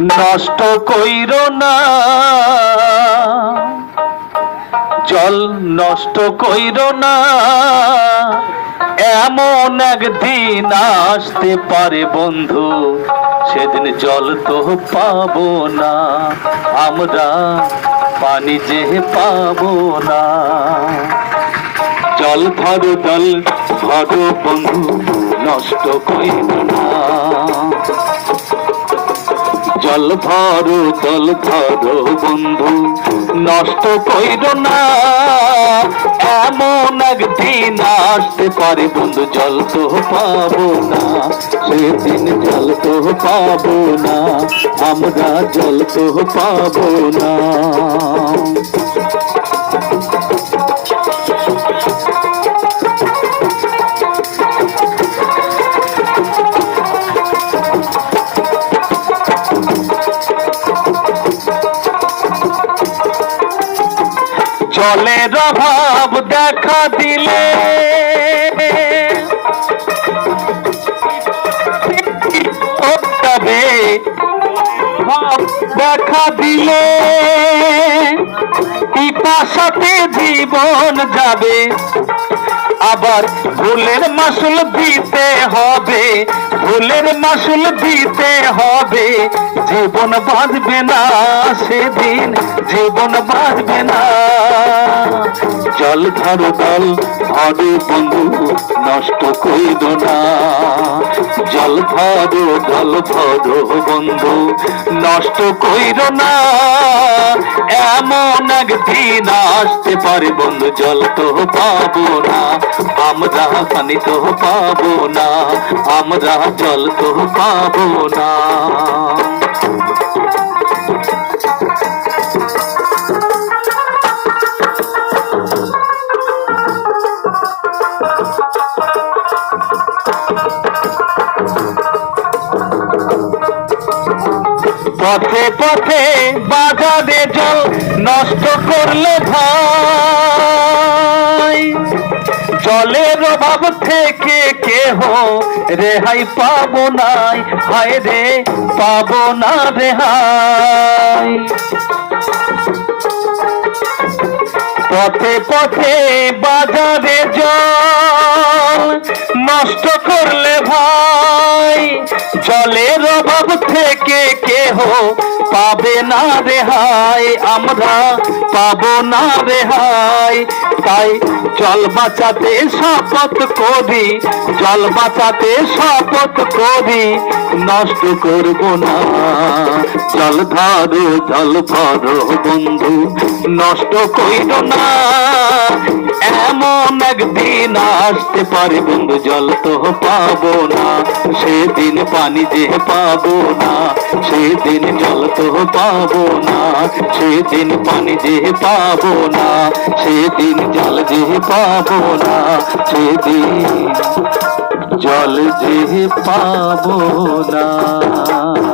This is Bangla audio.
নষ্ট কইর না। জল নষ্ট কইর না। এমন একদিন আসতে পারে বন্ধু, সেদিন জল তো পাবো না। আমরা পানি যে পাব না। জল ভর জল ভর বন্ধু, নষ্ট কইর না। জল ধরো জল ধরো বন্ধু। নষ্ট কইর না, এমন একদিন আসতে পারে বন্ধু, জল তো পাবো না। সেদিন জল তো পাবো না, আমরা জল তো পাবো না। জলের অভাব দেখা দিলে। দেখা দিলে। পিপাসাতে জীবন যাবে। আবার ভুলের মাসুল দিতে হবে, ভুলের মাসুল দিতে হবে। জীবন বাঁচবে না সেদিন, জীবন বাঁচবে না। জল ধরো জল ভরো বন্ধু, নষ্ট কইর না। জল ভরো জল ভরো বন্ধু নষ্ট কইর না। এমন একদিন আসতে পারে বন্ধু, জল তো পাবো না। আমরা পানি তো পাবো না। আমরা জল তো পাবো না। পথে পথে বাজারে জল নষ্ট করলে ভাই। জলের অভাব থেকে কেহ রেহাই পাবো নাই। হায় রে, পাবো না রেহাই। পথে পথে বাজারে জল নষ্ট করলে ভাই। জলের অভাব থেকে কেহ পাবে না রেহাই আমরা পাবো না রেহাই তাই জল বাঁচাতে শপথ করি, জল বাঁচাতে শপথ করি, নষ্ট করব না। জল ধরো, জল ভরো বন্ধু, নষ্ট কইর না। এমন একদিন আসতে পারে বন্ধু, জল তো পাবো না। সেদিন পানি যে পাবো না, সেদিন জল তো পাবো না। সেদিন পানি যে পাবো না, সেদিন জল যে পাবো না সেদিন। জল যে পাবো না।